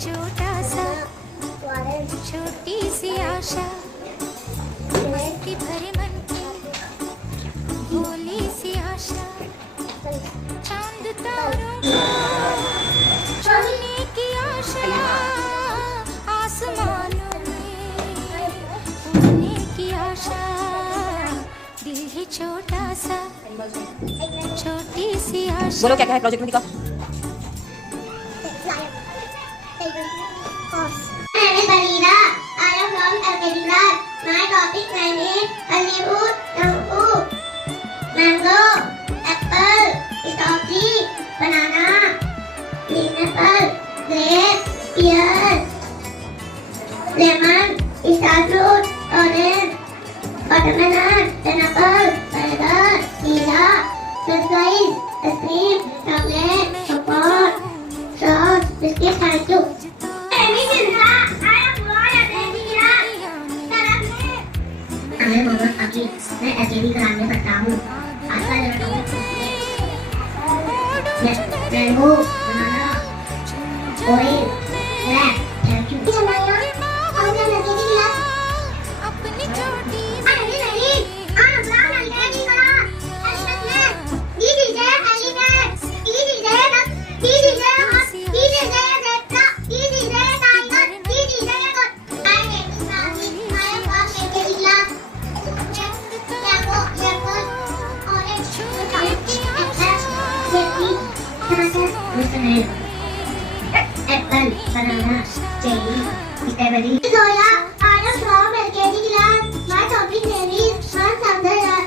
छोटा सा छोटी सी आशा, मस्ती भरे मन की भोली सी आशा, चांद तारों को छूने की आशा, आसमानों में उड़ने की आशा, दिल है छोटा सा छोटी सी आशा। बोलो क्या क्या है प्रोजेक्ट में दिखाओ। I am from Algeria. My topic name is Hollywood, bamboo, mango, apple, strawberry, banana, pineapple, grape, pear, lemon, starfruit, orange, watermelon, pineapple, burger, pizza, french fries, ice cream, chocolate, chocolate, sauce, biscuit, thank you. मैं मोहम्मद अकील, मैं एचएवी कराने पढ़ता हूँ। आज का mango, banana, orange, black, thank you. Apple, banana, cherry, strawberry. Zoya, I am from LKG class. My topic name is month of the year.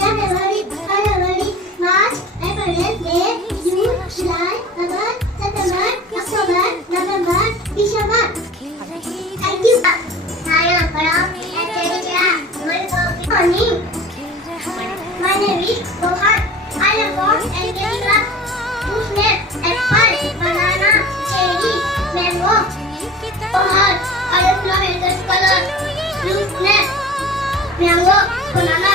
January, February, March, April, May, June, July, August, September, October, November, December. Thank you. I am from LKG class. My topic morning. My name is Rohan. I am from LKG class. Whose name? Apple, banana, cherry, mango. Rohan, I am from LKG class. Whose name? Mango, banana.